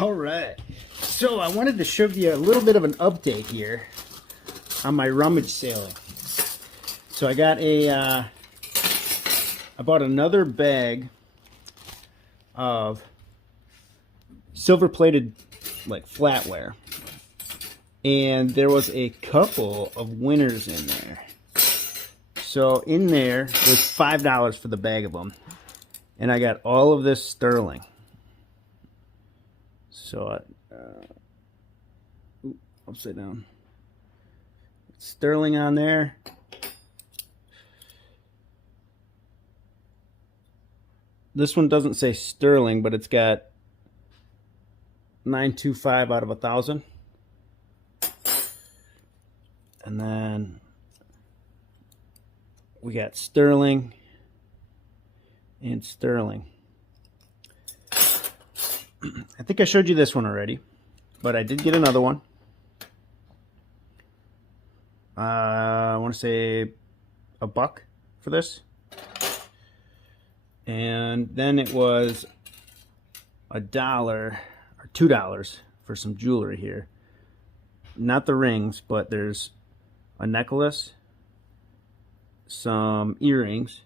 All right, so I wanted to show you a little bit of an update here on my Rummage sailing. So I got I bought another bag of silver-plated like flatware, and there was a couple of winners in there. So in there was $5 for the bag of them, and I got all of this sterling. So, upside down. Sterling on there. This one doesn't say sterling, but it's got 925 out of 1,000. And then we got sterling and sterling. I think I showed you this one already, but I did get another one. I want to say $1 for this. And then it was $1 or $2 for some jewelry here. Not the rings, but there's a necklace, some earrings,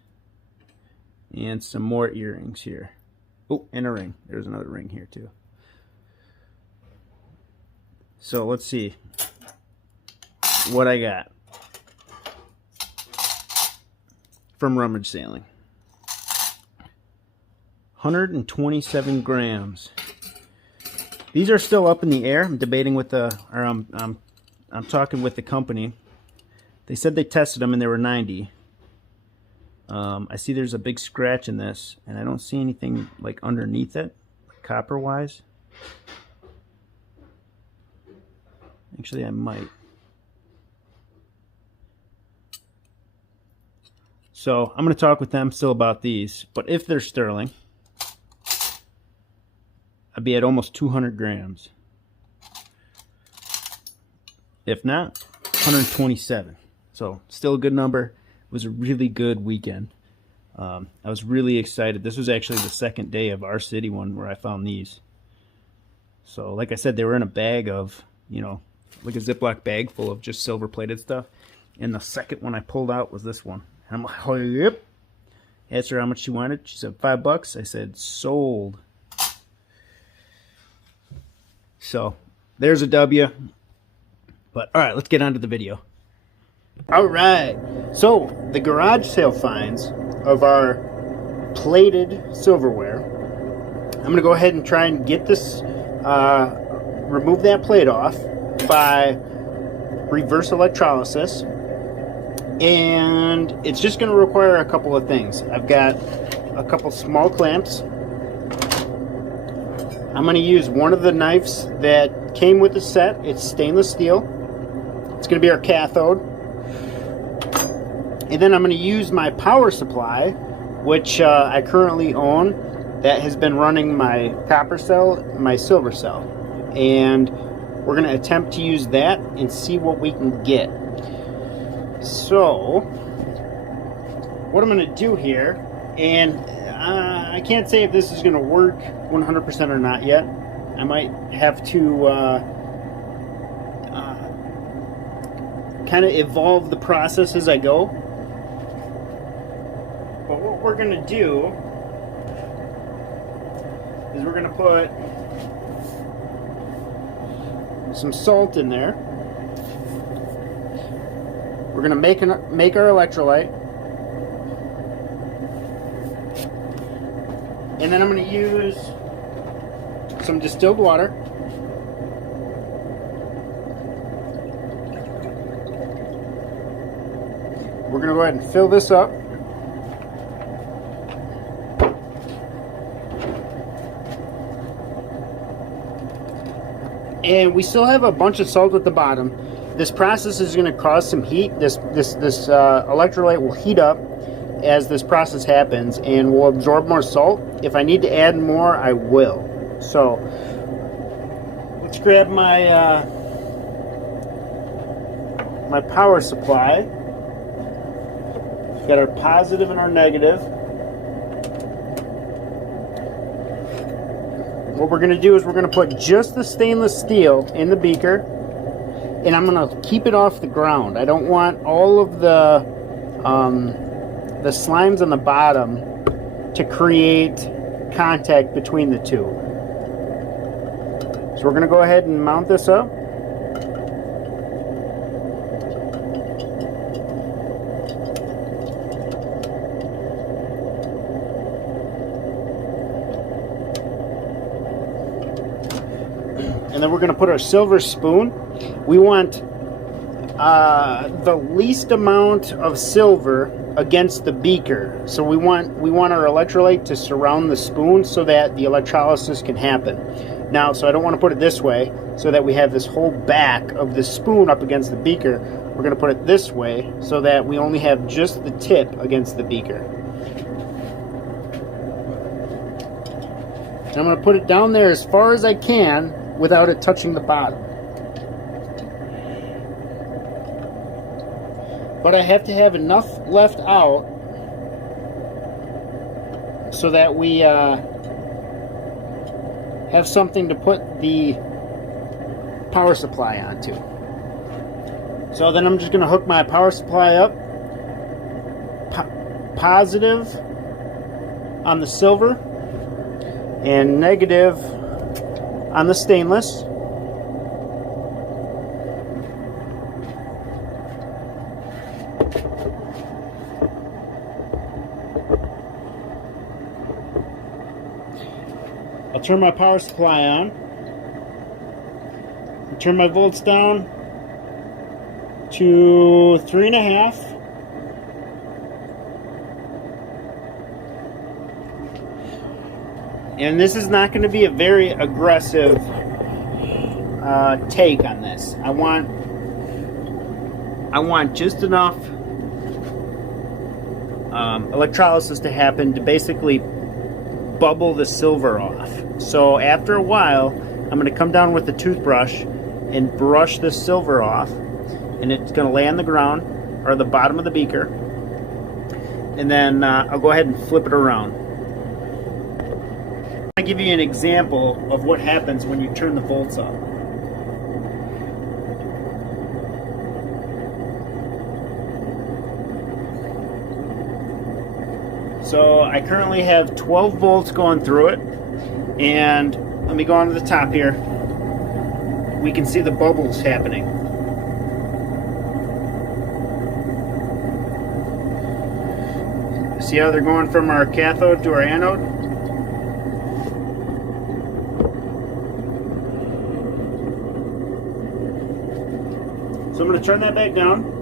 and some more earrings here. Oh, and a ring. There's another ring here too. So let's see what I got from Rummage Sailing. 127 grams. These are still up in the air. I'm debating with the, or I'm talking with the company. They said they tested them and they were 90. I see there's a big scratch in this, and I don't see anything like underneath it, copper wise. Actually, I might. So I'm going to talk with them still about these, but if they're sterling, I'd be at almost 200 grams. If not, 127. So still a good number. It was a really good weekend. I was really excited. This was actually the second day of our city one where I found these. So like I said, they were in a bag of, you know, like a Ziploc bag full of just silver plated stuff. And the second one I pulled out was this one. And I'm like, oh, yep. Asked her how much she wanted. She said $5. I said sold. So there's a W. But all right, let's get on to the video. All right, so the garage sale finds of our plated silverware. I'm going to go ahead and try and get this, remove that plate off by reverse electrolysis. And it's just going to require a couple of things. I've got a couple small clamps. I'm going to use one of the knives that came with the set. It's stainless steel. It's going to be our cathode. And then I'm going to use my power supply, which I currently own, that has been running my copper cell, my silver cell. And we're going to attempt to use that and see what we can get. So, what I'm going to do here, and I can't say if this is going to work 100% or not yet. I might have to kind of evolve the process as I go. But what we're going to do is we're going to put some salt in there. We're going to make our electrolyte. And then I'm going to use some distilled water. We're going to go ahead and fill this up. And we still have a bunch of salt at the bottom. This process is going to cause some heat. This electrolyte will heat up as this process happens and will absorb more salt. If I need to add more, I will. So let's grab my my power supply. We've got our positive and our negative. what we're going to do is we're going to put just the stainless steel in the beaker, and I'm going to keep it off the ground. I don't want all of the slimes on the bottom to create contact between the two. So we're going to go ahead and mount this up. And then we're going to put our silver spoon. We want the least amount of silver against the beaker. So we want our electrolyte to surround the spoon so that the electrolysis can happen. Now, so I don't want to put it this way so that we have this whole back of the spoon up against the beaker. We're going to put it this way so that we only have just the tip against the beaker. And I'm going to put it down there as far as I can without it touching the bottom. But I have to have enough left out so that we have something to put the power supply onto. So then I'm just going to hook my power supply up, positive on the silver and negative on the stainless. I'll turn my power supply on. I'll turn my volts down to 3.5. And this is not going to be a very aggressive take on this. I want just enough electrolysis to happen to basically bubble the silver off. So after a while, I'm going to come down with the toothbrush and brush the silver off, and it's going to lay on the ground or the bottom of the beaker, and then I'll go ahead and flip it around. I'll give you an example of what happens when you turn the volts up. So I currently have 12 volts going through it, and let me go on to the top here. We can see the bubbles happening. See how they're going from our cathode to our anode? So I'm going to turn that back down.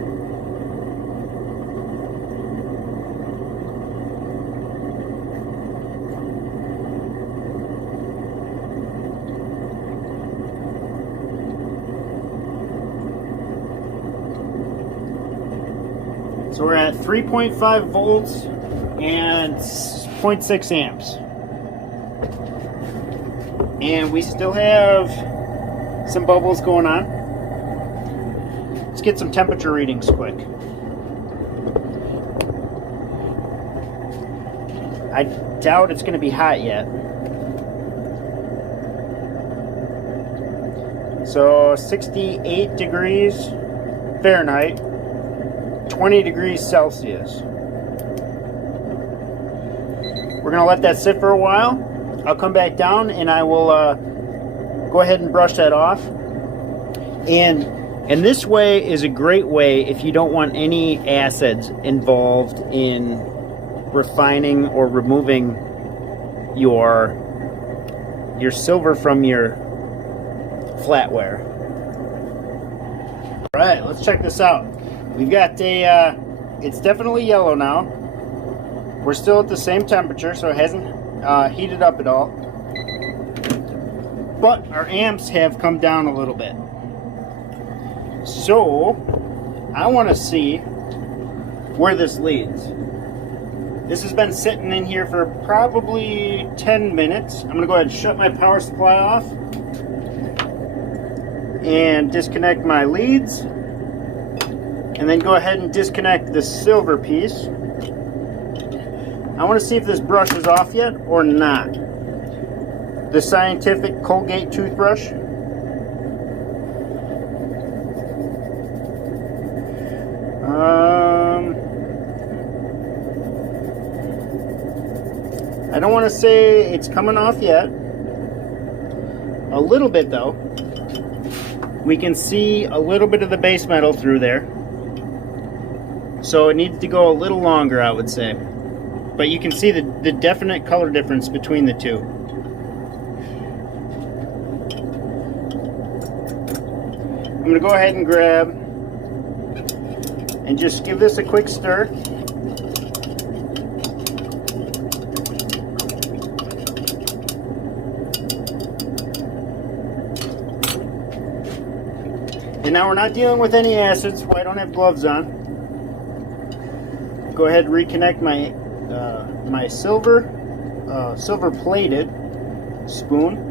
So we're at 3.5 volts and 0.6 amps. And we still have some bubbles going on. Let's get some temperature readings quick. I doubt it's going to be hot yet. So 68 degrees Fahrenheit. 20 degrees Celsius. We're going to let that sit for a while. I'll come back down and I will go ahead and brush that off. And this way is a great way if you don't want any acids involved in refining or removing your silver from your flatware. All right, let's check this out. We've got it's definitely yellow now. We're still at the same temperature, so it hasn't heated up at all. But our amps have come down a little bit. So, I want to see where this leads. This has been sitting in here for probably 10 minutes. I'm going to go ahead and shut my power supply off and disconnect my leads. And then go ahead and disconnect the silver piece. I want to see if this brush is off yet or not. the Scientific Colgate toothbrush. I don't want to say it's coming off yet. A little bit though. We can see a little bit of the base metal through there. So it needs to go a little longer, I would say. But you can see the definite color difference between the two. I'm going to go ahead and grab and just give this a quick stir. And now we're not dealing with any acids, so I don't have gloves on. Go ahead and reconnect my my silver plated spoon.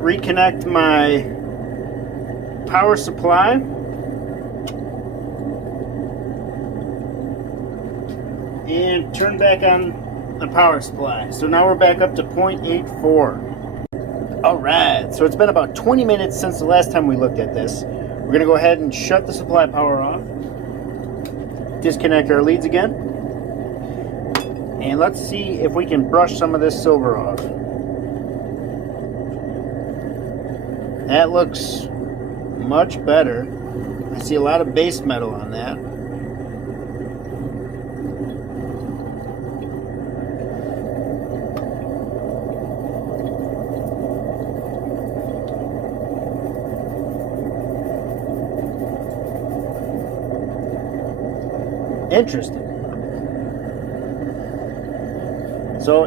Reconnect my power supply. And turn back on the power supply. So now we're back up to 0.84. Alright, so it's been about 20 minutes since the last time we looked at this. We're going to go ahead and shut the supply power off. Disconnect our leads again. And let's see if we can brush some of this silver off. That looks much better. I see a lot of base metal on that. Interesting. So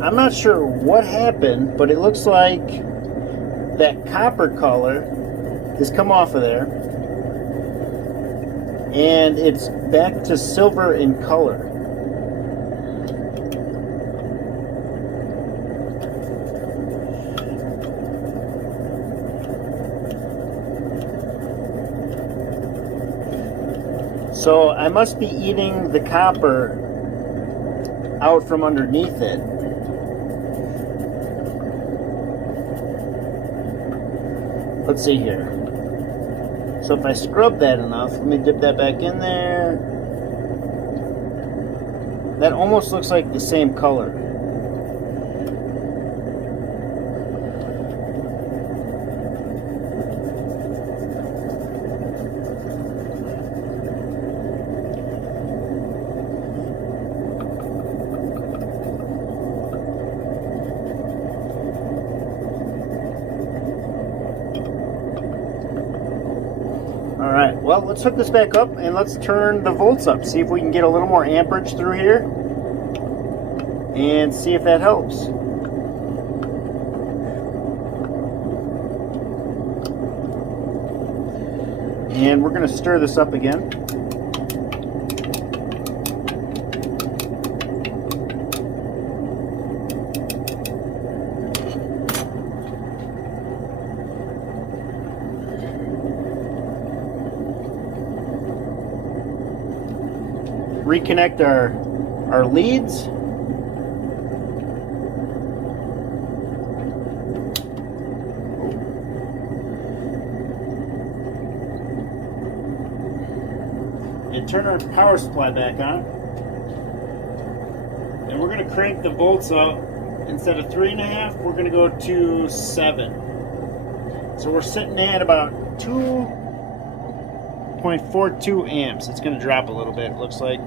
I'm not sure what happened, but it looks like that copper color has come off of there and it's back to silver in color. So I must be eating the copper out from underneath it. Let's see here. So if I scrub that enough, let me dip that back in there. That almost looks like the same color. Alright, well, let's hook this back up and let's turn the volts up. See if we can get a little more amperage through here. And see if that helps. And we're going to stir this up again. Reconnect our leads. And turn our power supply back on. And we're going to crank the volts up. Instead of 3.5, we're going to go to 7. So we're sitting at about 2.42 amps. It's going to drop a little bit, it looks like.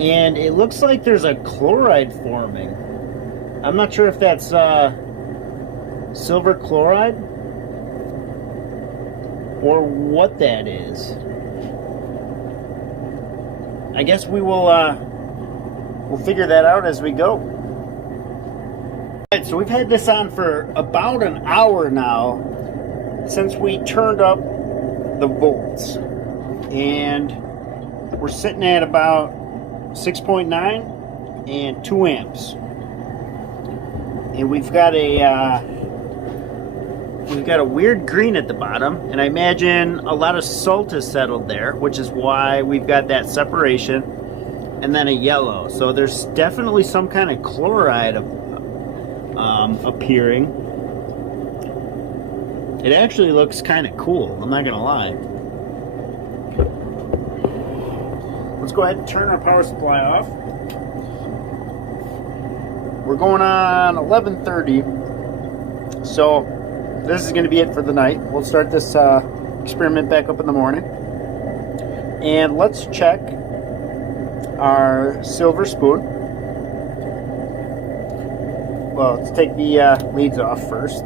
And it looks like there's a chloride forming. I'm not sure if that's silver chloride or what that is. I guess we will we'll figure that out as we go. Alright, so we've had this on for about an hour now since we turned up the volts, and we're sitting at about 6.9 and 2 amps. And we've got a we've got a weird green at the bottom, and I imagine a lot of salt has settled there, which is why we've got that separation, and then a yellow. So there's definitely some kind of chloride appearing. It actually looks kind of cool, I'm not gonna lie. Let's go ahead and turn our power supply off. We're going on 11:30, so this is going to be it for the night. We'll start this experiment back up in the morning. And let's check our silver spoon. Well, let's take the leads off first.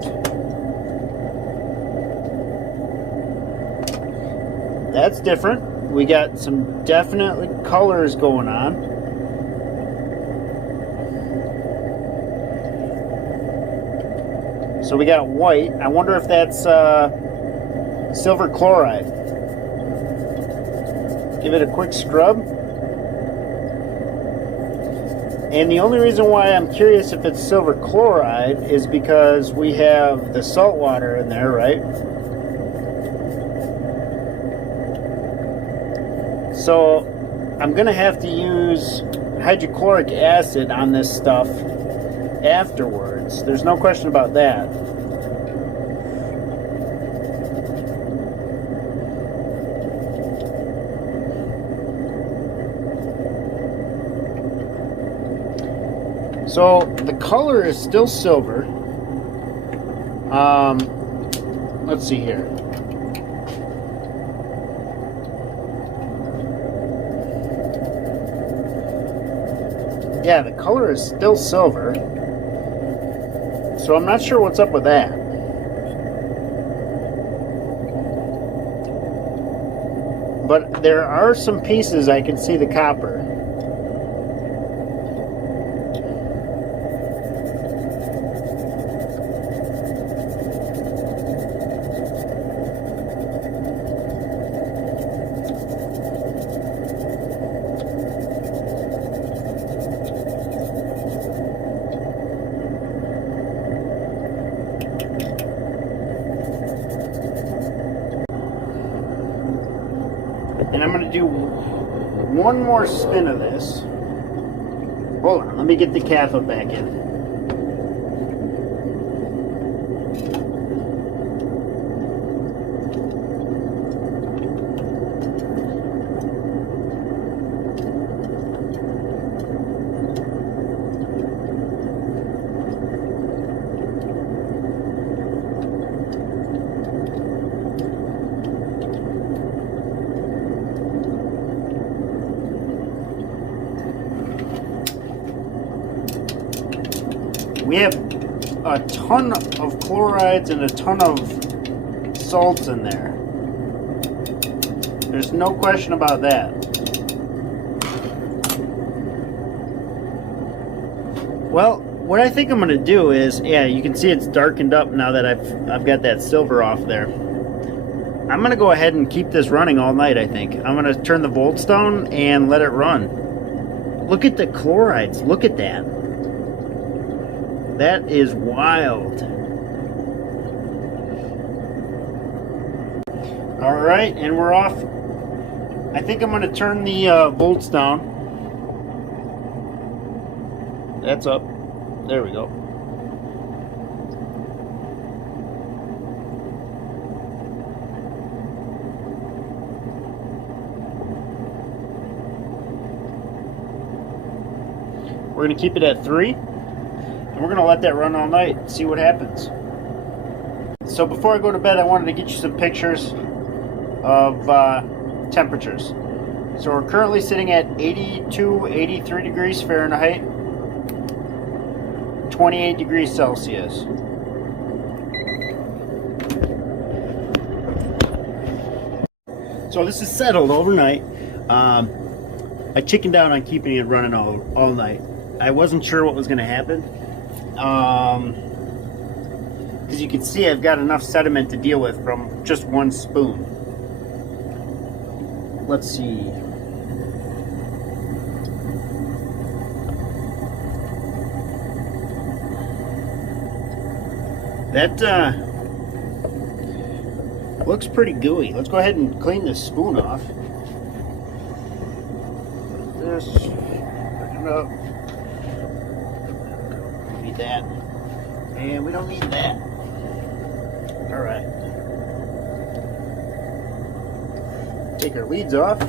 That's different. We got some definite colors going on. So we got white. I wonder if that's silver chloride. Give it a quick scrub. And the only reason why I'm curious if it's silver chloride is because we have the salt water in there, right? So I'm gonna have to use hydrochloric acid on this stuff afterwards. There's no question about that. So the color is still silver. Let's see here. Yeah, the color is still silver. So I'm not sure what's up with that. But there are some pieces I can see the copper. And I'm going to do one more spin of this. Hold on, let me get the cathode back in. We have a ton of chlorides and a ton of salts in there. There's no question about that. Well, what I think I'm going to do is, yeah, you can see it's darkened up now that I've got that silver off there. I'm going to go ahead and keep this running all night, I think. I'm going to turn the volts down and let it run. Look at the chlorides. Look at that. That is wild. All right, and we're off. I think I'm going to turn the volts down. That's up. There we go. We're going to keep it at 3. And we're going to let that run all night and see what happens. So before I go to bed, I wanted to get you some pictures of temperatures. So we're currently sitting at 82, 83 degrees Fahrenheit, 28 degrees Celsius. So this is settled overnight. I chickened out on keeping it running all night. I wasn't sure what was going to happen. As you can see, I've got enough sediment to deal with from just one spoon. Let's see. Looks pretty gooey. Let's go ahead and clean this spoon off. This, bring it up. We need that. And we don't need that. Alright. Take our leads off.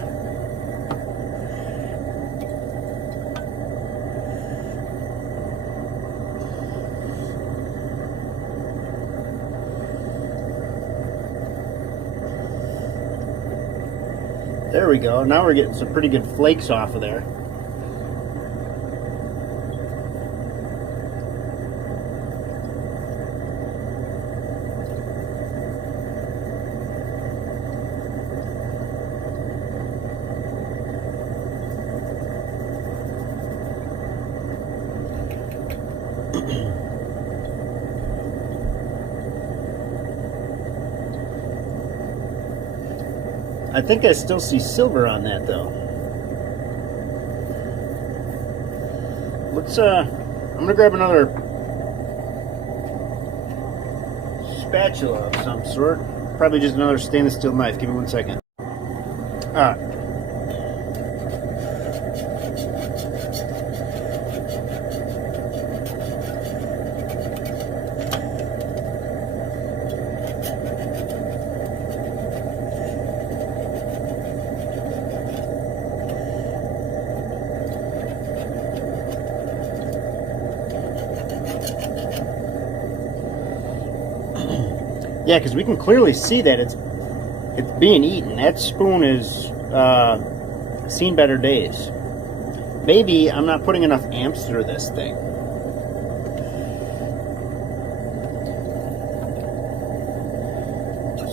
There we go. Now we're getting some pretty good flakes off of there. I think I still see silver on that though. Let's I'm gonna grab another spatula of some sort. Probably just another stainless steel knife. Give me 1 second. Alright. Yeah, because we can clearly see that it's being eaten. That spoon is seen better days. Maybe I'm not putting enough amps through this thing.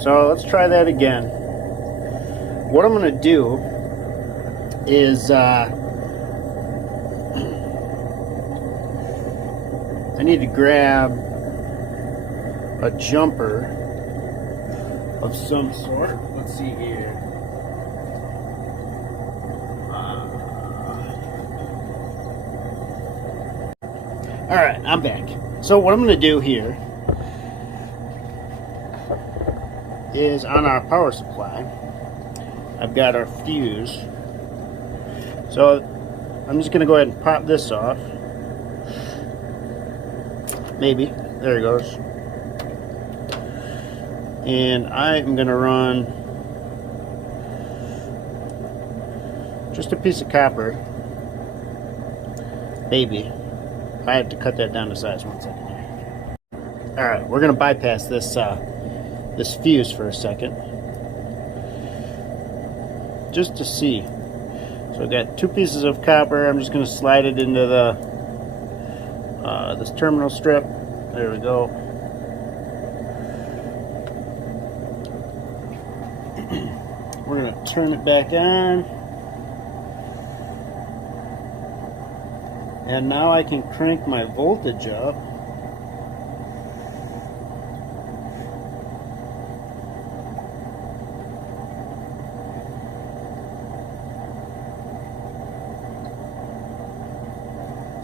So let's try that again. What I'm going to do is I need to grab a jumper of some sort. Let's see here. Alright, I'm back. So what I'm going to do here is on our power supply, I've got our fuse. So I'm just going to go ahead and pop this off. Maybe. There it goes. And I am going to run just a piece of copper. Maybe. I had to cut that down to size 1 second. Alright, we're going to bypass this this fuse for a second. Just to see. So I've got 2 pieces of copper. I'm just going to slide it into the this terminal strip. There we go. We're going to turn it back on. And now I can crank my voltage up.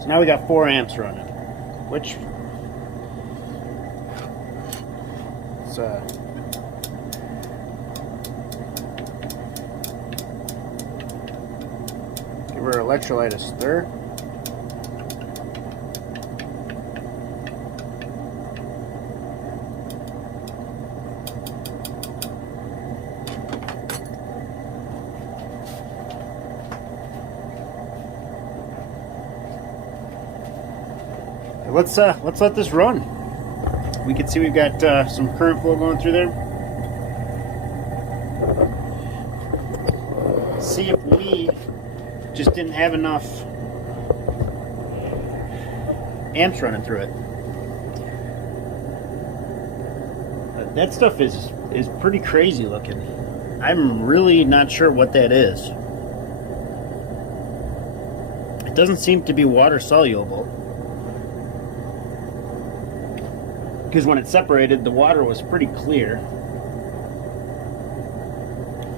So now we got 4 amps running, which is give our electrolyte a stir. Let's let this run. We can see we've got some current flow going through there. See if we just didn't have enough amps running through it. That stuff is pretty crazy looking. I'm really not sure what that is. It doesn't seem to be water soluble. Because when it separated, the water was pretty clear.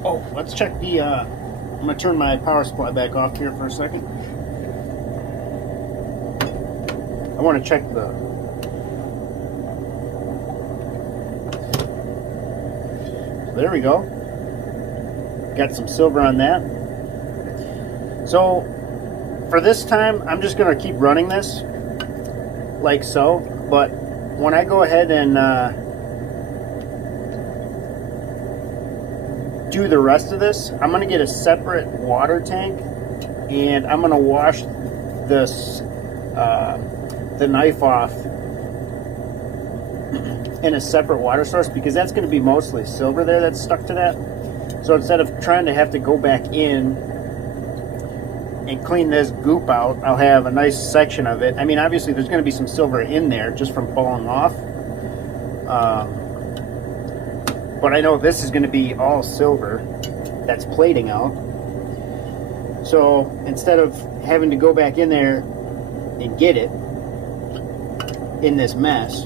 Oh, let's check the, I'm going to turn my power supply back off here for a second. I want to check There we go. Got some silver on that. So for this time, I'm just going to keep running this like so. But when I go ahead and do the rest of this, I'm going to get a separate water tank, and I'm going to wash this the knife off in a separate water source, because that's going to be mostly silver there that's stuck to that. So instead of trying to have to go back in and clean this goop out, I'll have a nice section of it. I mean, obviously there's going to be some silver in there just from falling off, but I know this is going to be all silver that's plating out. So instead of having to go back in there and get it in this mess,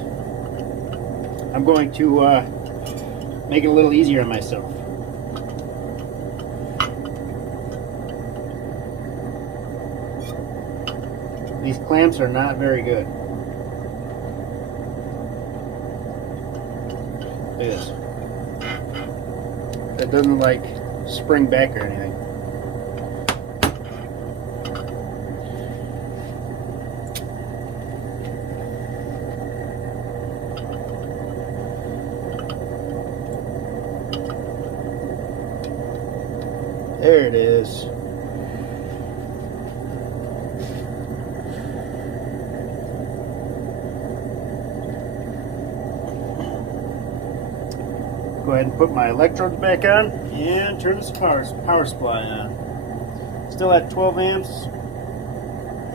I'm going to make it a little easier on myself. These clamps are not very good. Look at this. That doesn't like spring back or anything. There it is. Go ahead and put my electrodes back on and turn this power supply on. Still at 12 amps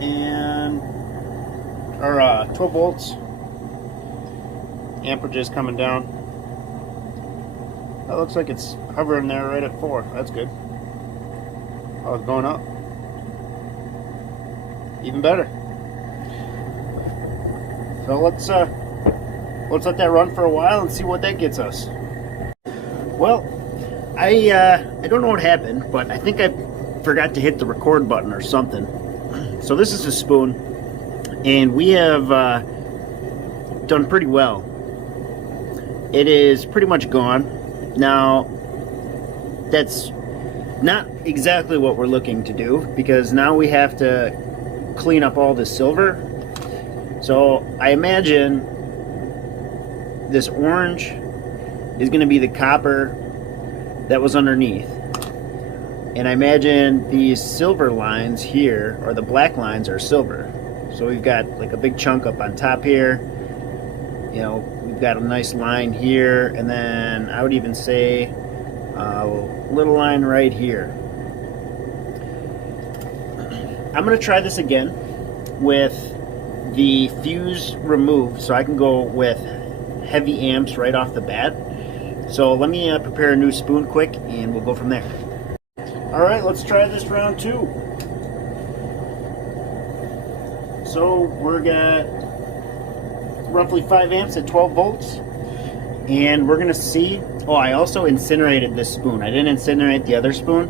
and 12 volts. Amperage is coming down. That looks like it's hovering there right at 4. That's good. Oh, it's going up. Even better. So let's let that run for a while and see what that gets us. Well, I don't know what happened, but I think I forgot to hit the record button or something. So this is a spoon, and we have done pretty well. It is pretty much gone. Now, that's not exactly what we're looking to do, because now we have to clean up all the silver. So I imagine this orange is going to be the copper that was underneath, and I imagine these silver lines here, or the black lines, are silver. So we've got like a big chunk up on top here, you know, we've got a nice line here, and then I would even say a little line right here. I'm going to try this again with the fuse removed, so I can go with heavy amps right off the bat. So let me prepare a new spoon quick, and we'll go from there. Alright, let's try this round 2. So we're got roughly 5 amps at 12 volts, and we're gonna see. Oh, I also incinerated this spoon. I didn't incinerate the other spoon,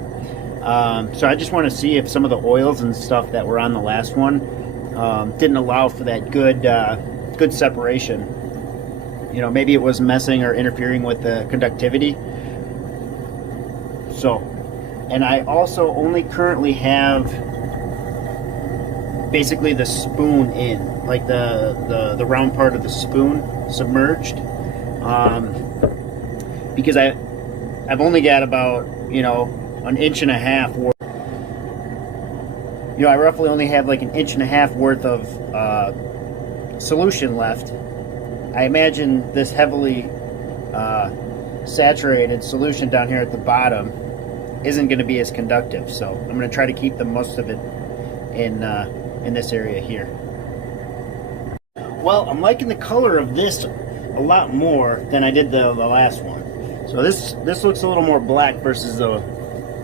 so I just want to see if some of the oils and stuff that were on the last one didn't allow for that good separation. You know, maybe it was messing or interfering with the conductivity. So, and I also only currently have basically the spoon in, like the round part of the spoon submerged, because I've only got about, you know, an inch and a half worth. You know, I roughly only have like an inch and a half worth of solution left. I imagine this heavily saturated solution down here at the bottom isn't going to be as conductive, so I'm going to try to keep the most of it in this area here. Well, I'm liking the color of this a lot more than I did the last one. So this looks a little more black versus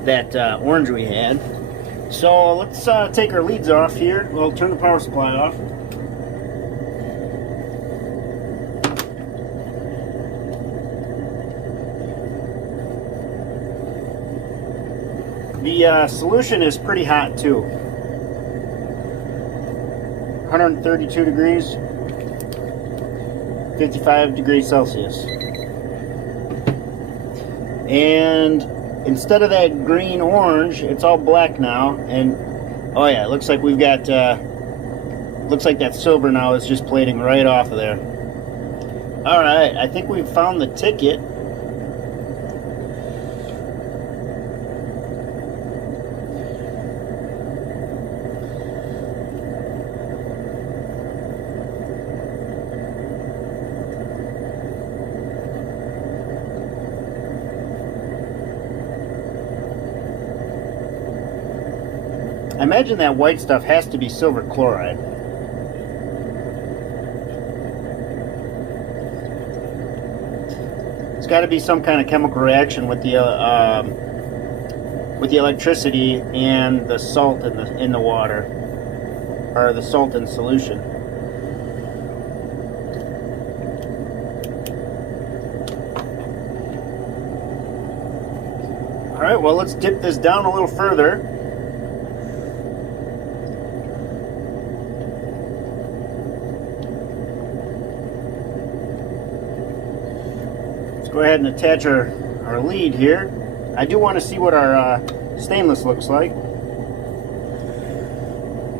that orange we had. So let's take our leads off here. We'll turn the power supply off. The solution is pretty hot too. 132 degrees, 55 degrees Celsius. And instead of that green orange, it's all black now. And oh yeah, it looks like we've got looks like that silver now is just plating right off of there. All right, I think we've found the ticket. I imagine that white stuff has to be silver chloride. It's got to be some kind of chemical reaction with the electricity and the salt in the water, or the salt in solution. All right, well, let's dip this down a little further. Go ahead and attach our lead here. I do want to see what our stainless looks like.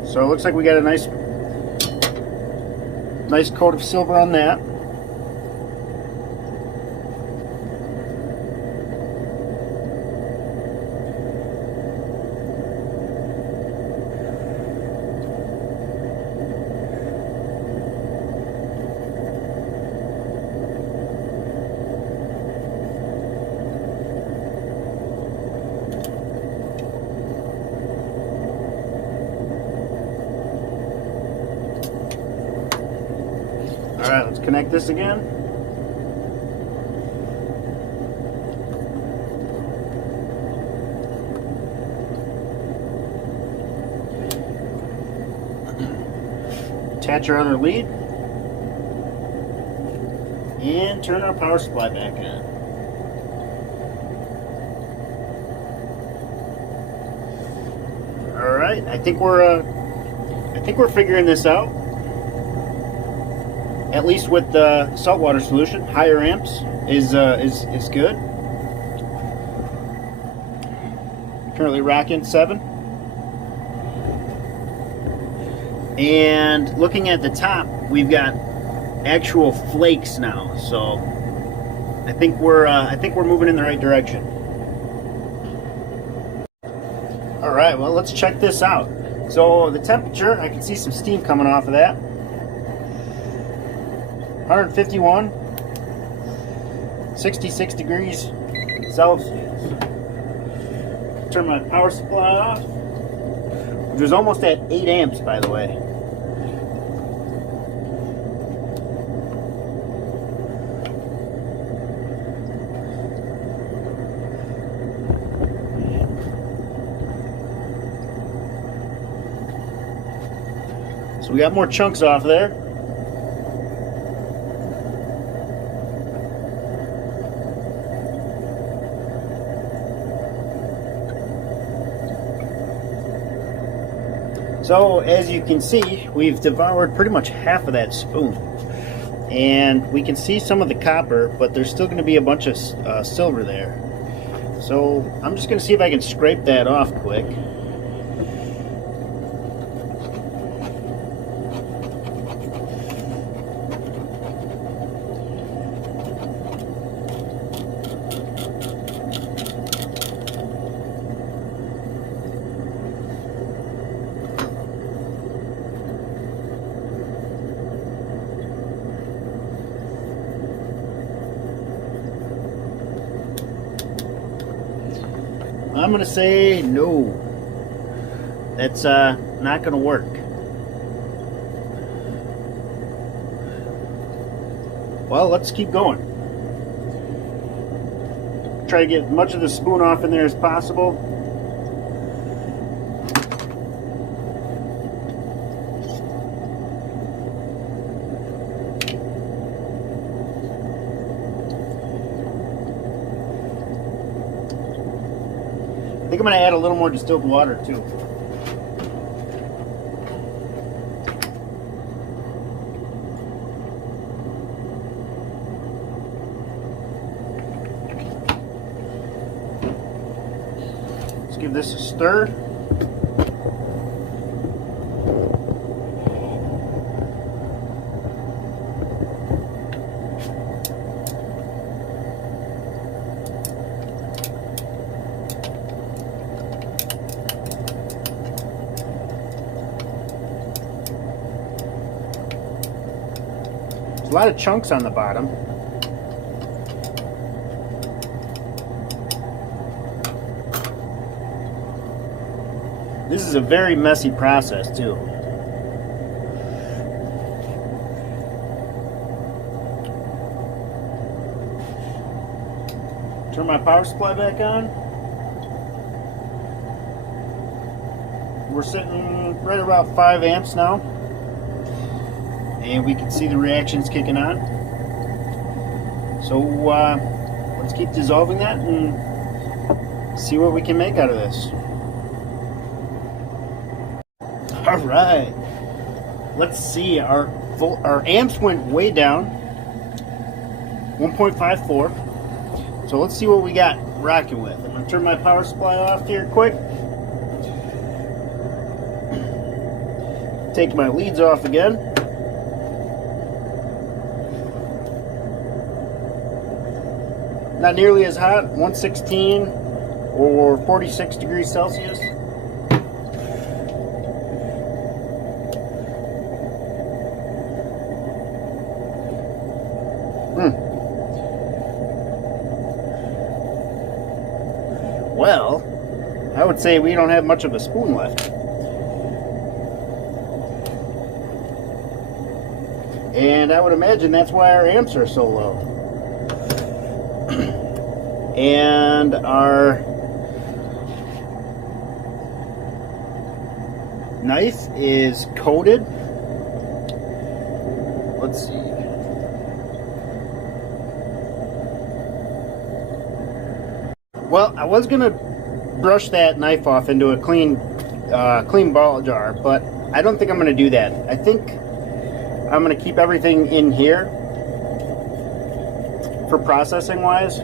So it looks like we got a nice coat of silver on that. Alright, let's connect this again. Attach our other lead. And turn our power supply back on. Alright, I think we're figuring this out. At least with the saltwater solution, higher amps is good. Currently rocking 7. And looking at the top, we've got actual flakes now. So I think we're moving in the right direction. All right, well, let's check this out. So the temperature, I can see some steam coming off of that. 151, 66 degrees Celsius. Turn my power supply off, which was almost at 8 amps, by the way. So we got more chunks off there. So as you can see, we've devoured pretty much half of that spoon. And we can see some of the copper, but there's still going to be a bunch of silver there. So I'm just going to see if I can scrape that off quick. I'm going to say no. That's not going to work. Well, let's keep going. Try to get as much of the spoon off in there as possible. I think I'm going to add a little more distilled water too. give this a stir. There's a lot of chunks on the bottom. This is a very messy process too. Turn my power supply back on. We're sitting right about 5 amps now. And we can see the reactions kicking on. So let's keep dissolving that and see what we can make out of this. All right, let's see. Our amps went way down, 1.54. So let's see what we got rocking with. I'm gonna turn my power supply off here quick. Take my leads off again. Not nearly as hot, 116 or 46 degrees Celsius. Well, I would say we don't have much of a spoon left. And I would imagine that's why our amps are so low. And our knife is coated. Let's see. Well, I was gonna brush that knife off into a clean ball jar, but I don't think I'm gonna do that. I think I'm gonna keep everything in here for processing wise.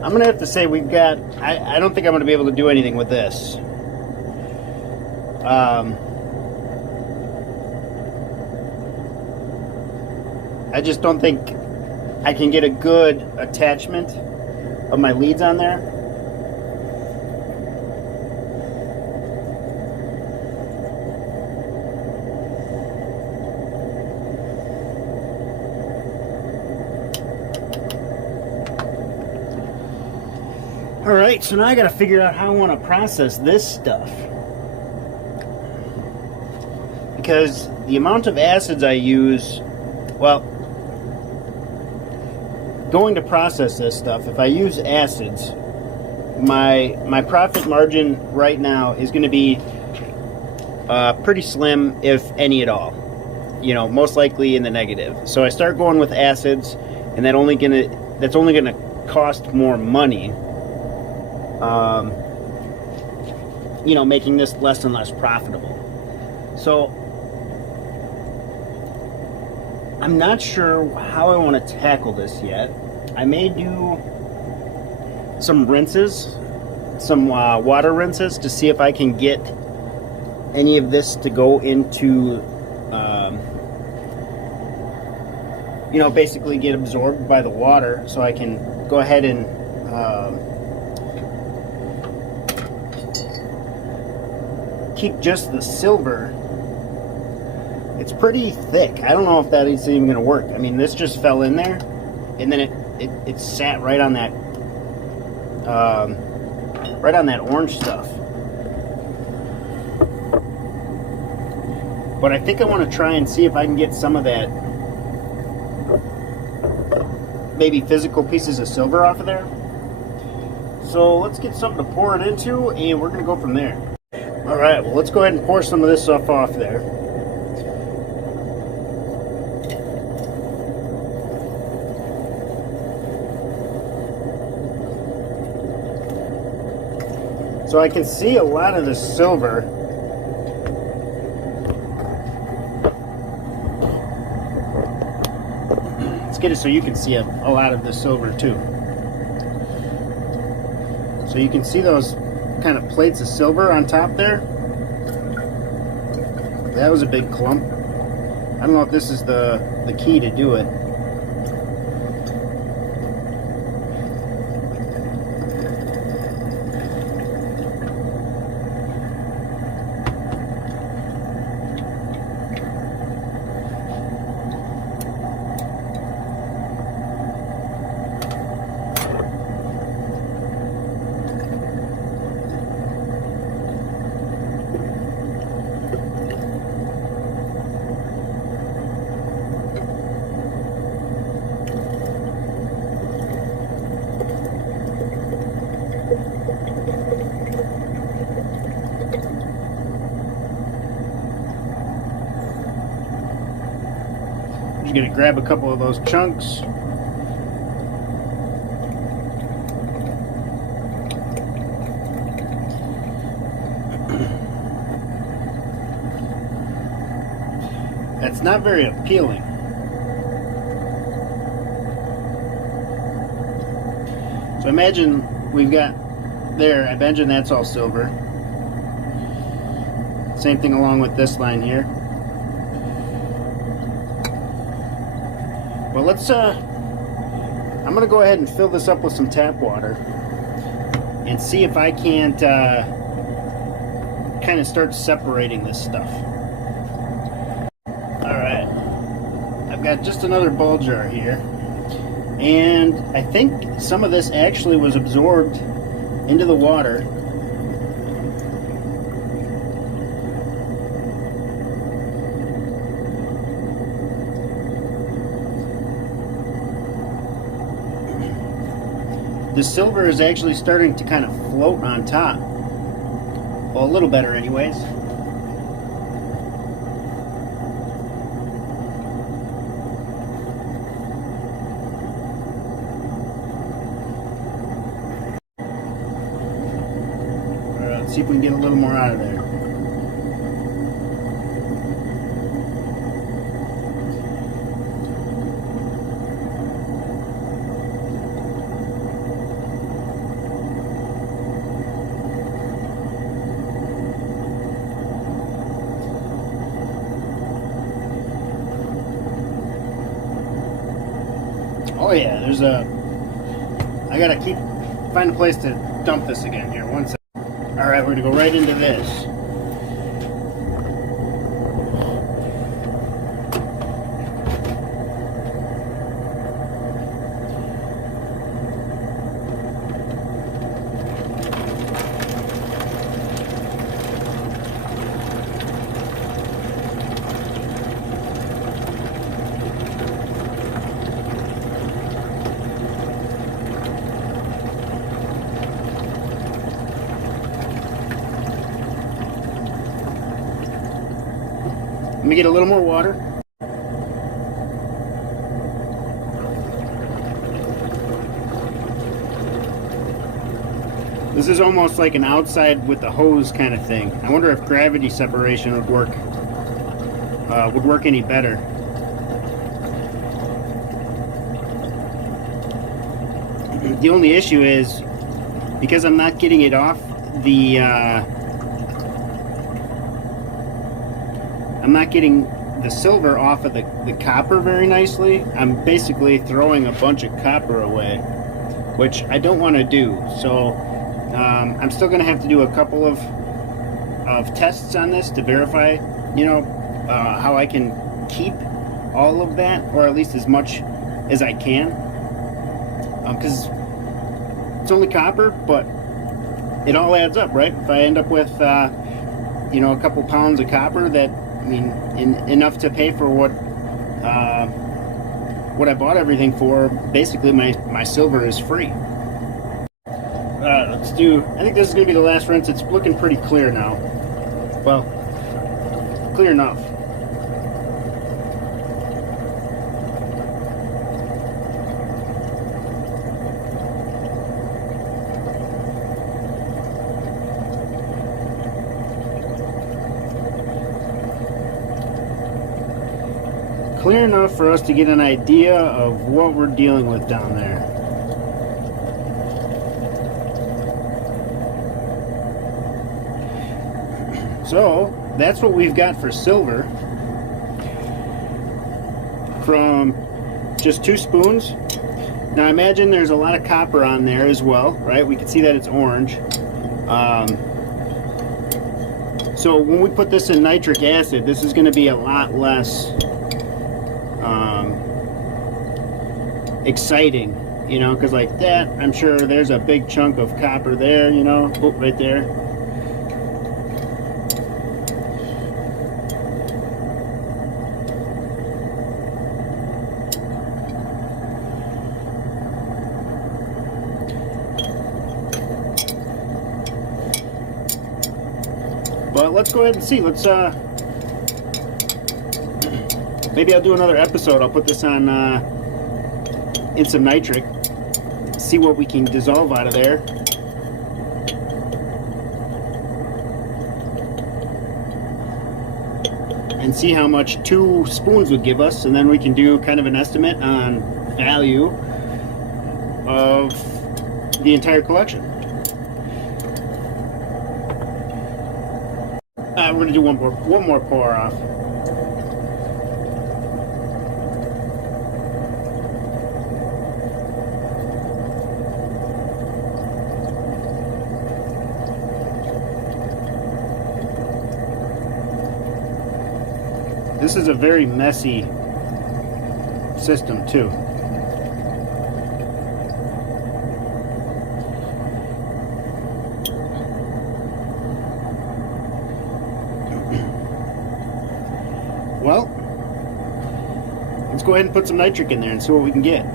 I'm gonna have to say we've got, I don't think I'm gonna be able to do anything with this. I just don't think I can get a good attachment of my leads on there. Alright, so now I gotta figure out how I want to process this stuff. Because the amount of acids I use, well, going to process this stuff, if I use acids, my profit margin right now is going to be pretty slim, if any at all. You know, most likely in the negative. So I start going with acids, and that's only gonna cost more money. You know, making this less and less profitable. So I'm not sure how I want to tackle this yet. I may do some rinses, some water rinses, to see if I can get any of this to go into, you know, basically get absorbed by the water, so I can go ahead and keep just the silver. It's pretty thick. I don't know if that is even going to work. I mean, this just fell in there, and then it sat right on that orange stuff. But I think I want to try and see if I can get some of that maybe physical pieces of silver off of there. So let's get something to pour it into, and we're going to go from there. All right, well, let's go ahead and pour some of this stuff off there. So I can see a lot of the silver. Let's get it so you can see a lot of the silver too. So you can see those kind of plates of silver on top there. That was a big clump. I don't know if this is the key to do it. I'm going to grab a couple of those chunks. That's not very appealing. So imagine we've got there, I imagine that's all silver. Same thing along with this line here. Well, let's I'm gonna go ahead and fill this up with some tap water and see if I can't kind of start separating this stuff. Alright, I've got just another bowl jar here, and I think some of this actually was absorbed into the water. The silver is actually starting to kind of float on top. Well, a little better anyways. Alright, let's see if we can get a little more out of there. Oh yeah, there's I gotta find a place to dump this again here. One second. Alright, we're gonna go right into this. Let me get a little more water. This is almost like an outside with the hose kind of thing. I wonder if gravity separation would work any better. The only issue is because I'm not getting it off the I'm not getting the silver off of the copper very nicely. I'm basically throwing a bunch of copper away, which I don't want to do. So I'm still going to have to do a couple of tests on this to verify, you know, how I can keep all of that, or at least as much as I can. Because it's only copper, but it all adds up, right? If I end up with, you know, a couple pounds of copper, that, I mean, enough to pay for what what I bought everything for, basically my silver is free. Let's do, I think this is going to be the last rinse. It's looking pretty clear now. Well, clear enough. Clear enough for us to get an idea of what we're dealing with down there. So that's what we've got for silver from just 2 spoons. Now I imagine there's a lot of copper on there as well, right? We can see that it's orange. So when we put this in nitric acid, this is going to be a lot less exciting, you know, because like that, I'm sure there's a big chunk of copper there, you know, oh, right there. But let's go ahead and see. Let's maybe I'll do another episode. I'll put this on in some nitric, see what we can dissolve out of there. And see how much 2 spoons would give us, and then we can do kind of an estimate on value of the entire collection. We're going to do one more pour off. This is a very messy system too. Well, let's go ahead and put some nitric in there and see what we can get.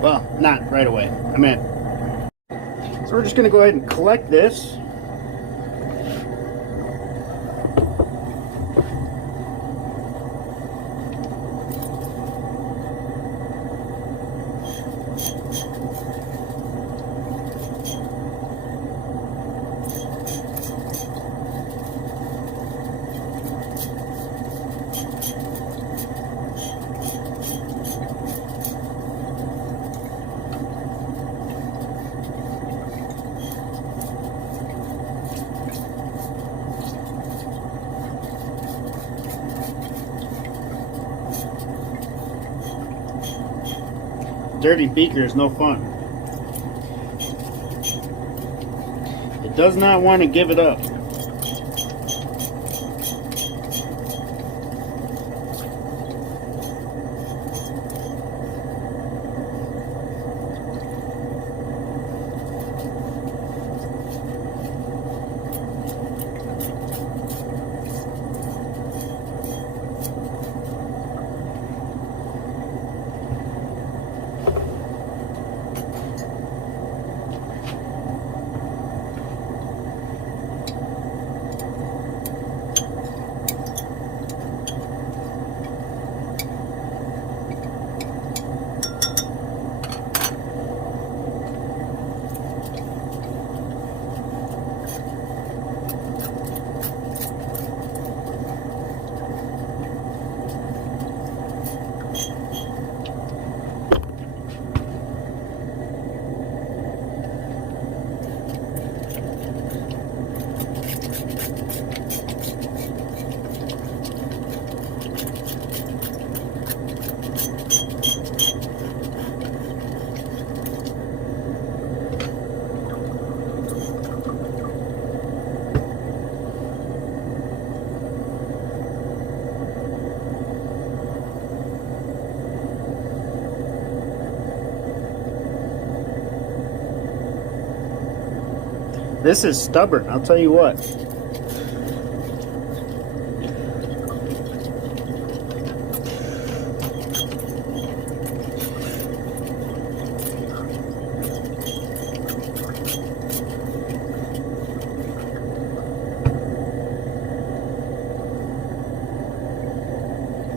Well, not right away. I meant. So we're just going to go ahead and collect this. Dirty beaker is no fun. It does not want to give it up. This is stubborn, I'll tell you what.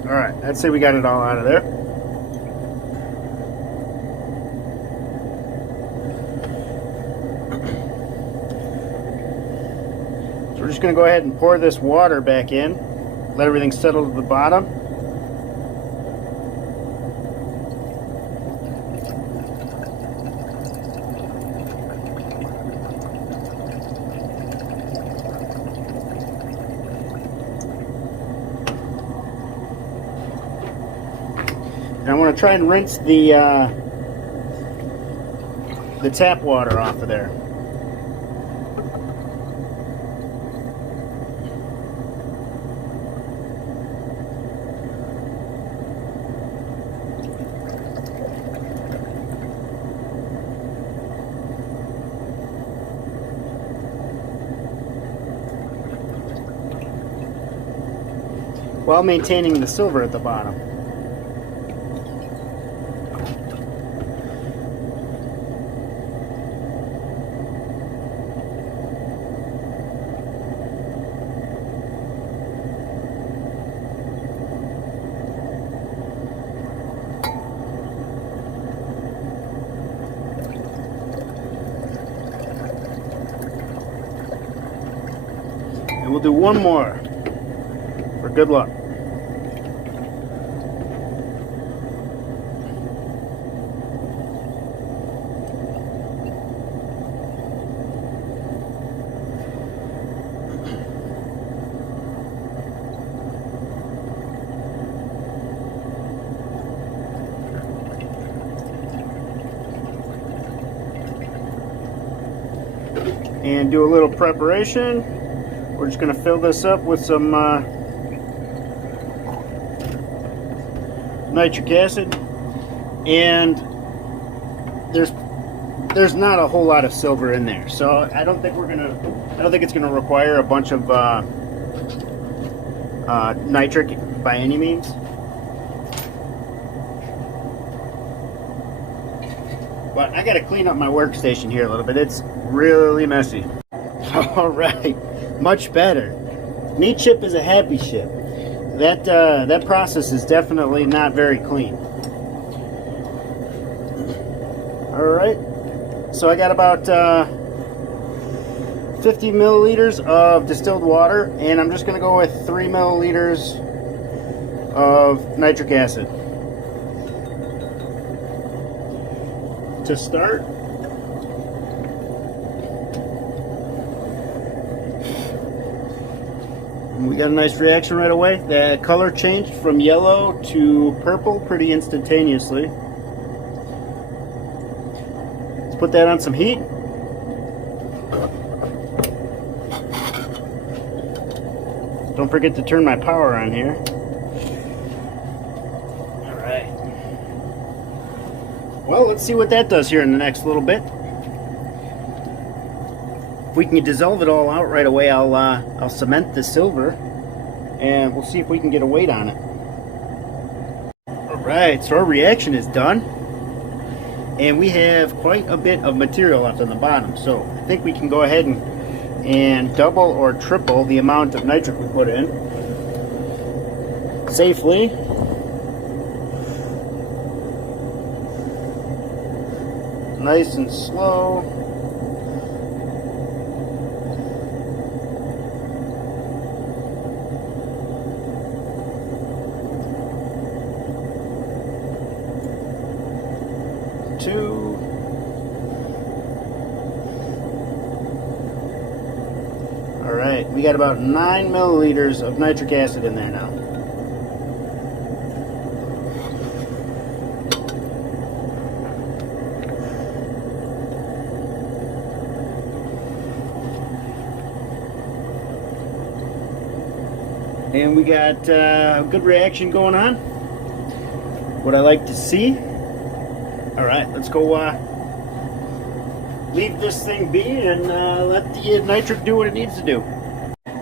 Alright, I'd say we got it all out of there. So we're just going to go ahead and pour this water back in, let everything settle to the bottom. And I want to try and rinse the tap water off of there. While maintaining the silver at the bottom. And we'll do one more for good luck. And do a little preparation. We're just going to fill this up with some nitric acid, and there's not a whole lot of silver in there, so I don't think it's gonna require a bunch of nitric by any means. But I gotta clean up my workstation here a little bit. It's really messy. All right, much better. Neat ship is a happy ship. That process is definitely not very clean. All right, so I got about 50 milliliters of distilled water, and I'm just going to go with 3 milliliters of nitric acid. To start, we got a nice reaction right away. The color changed from yellow to purple pretty instantaneously. Let's put that on some heat. Don't forget to turn my power on here. Alright. Well, let's see what that does here in the next little bit. If we can dissolve it all out right away, I'll cement the silver, and we'll see if we can get a weight on it. Alright, so our reaction is done, and we have quite a bit of material left on the bottom, so I think we can go ahead and double or triple the amount of nitric we put in safely. Nice and slow. Two. Alright, we got about 9 milliliters of nitric acid in there now. And we got a good reaction going on. What I like to see. Alright, let's go leave this thing be and let the nitric do what it needs to do.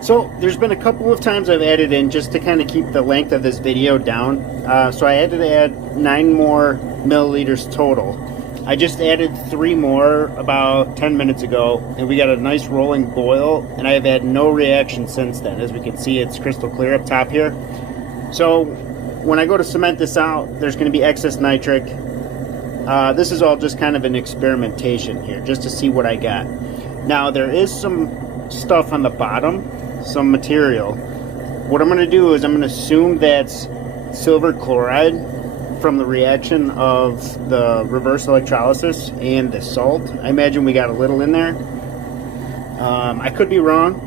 So there's been a couple of times I've added in just to kind of keep the length of this video down. So I had to add 9 more milliliters total. I just added 3 more about 10 minutes ago, and we got a nice rolling boil, and I have had no reaction since then. As we can see, it's crystal clear up top here. So when I go to cement this out, there's going to be excess nitric. This is all just kind of an experimentation here, just to see what I got. Now, there is some stuff on the bottom, some material. What I'm going to do is I'm going to assume that's silver chloride from the reaction of the reverse electrolysis and the salt. I imagine we got a little in there. I could be wrong,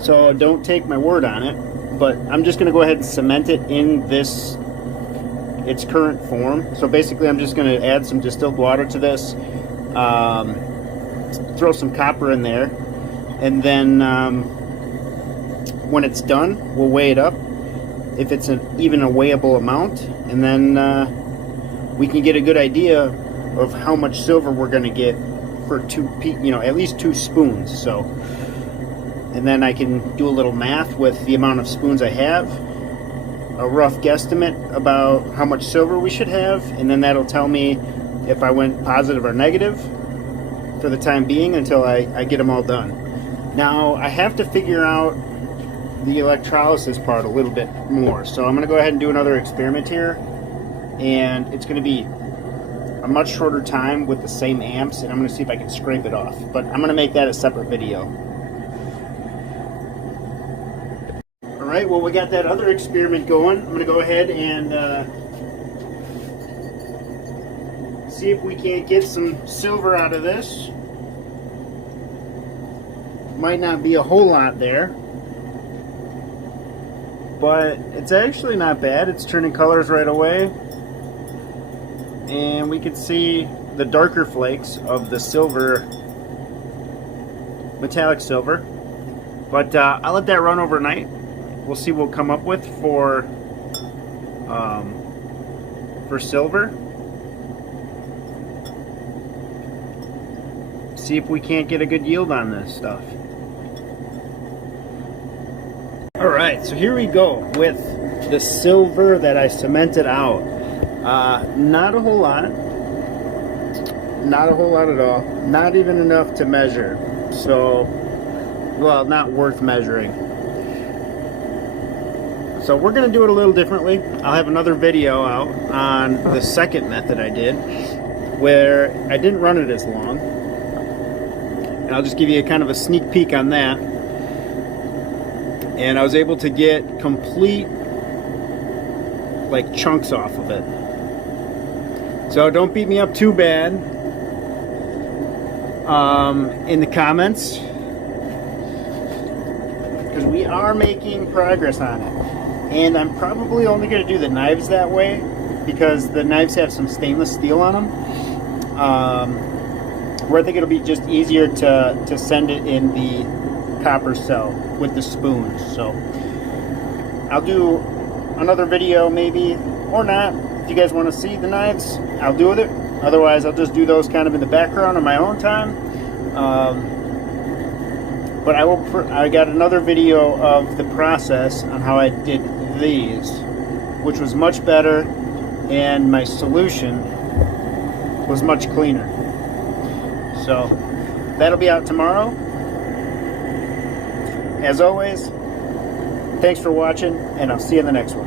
so don't take my word on it, but I'm just going to go ahead and cement it in its current form. So basically I'm just going to add some distilled water to this, throw some copper in there, and then when it's done, we'll weigh it up if it's even a weighable amount, and then we can get a good idea of how much silver we're going to get for at least 2 spoons. So, and then I can do a little math with the amount of spoons I have, a rough guesstimate about how much silver we should have, and then that'll tell me if I went positive or negative for the time being until I get them all done. Now, I have to figure out the electrolysis part a little bit more, so I'm going to go ahead and do another experiment here, and it's going to be a much shorter time with the same amps, and I'm going to see if I can scrape it off, but I'm going to make that a separate video. Alright, well, we got that other experiment going. I'm going to go ahead and see if we can't get some silver out of this. Might not be a whole lot there, but it's actually not bad. It's turning colors right away, and we can see the darker flakes of the silver, metallic silver. But I'll let that run overnight. We'll see what we'll come up with for silver. See if we can't get a good yield on this stuff. Alright, so here we go with the silver that I cemented out. Not a whole lot. Not a whole lot at all. Not even enough to measure. So, well, not worth measuring. So we're going to do it a little differently. I'll have another video out on the second method I did, where I didn't run it as long. And I'll just give you a kind of a sneak peek on that. And I was able to get complete like chunks off of it. So don't beat me up too bad in the comments, because we are making progress on it. And I'm probably only going to do the knives that way, because the knives have some stainless steel on them, where I think it'll be just easier to send it in the copper cell with the spoons. So I'll do another video maybe, or not. If you guys want to see the knives, I'll do with it. Otherwise, I'll just do those kind of in the background on my own time. But I got another video of the process on how I did these, which was much better, and my solution was much cleaner. So that'll be out tomorrow. As always, thanks for watching, and I'll see you in the next one.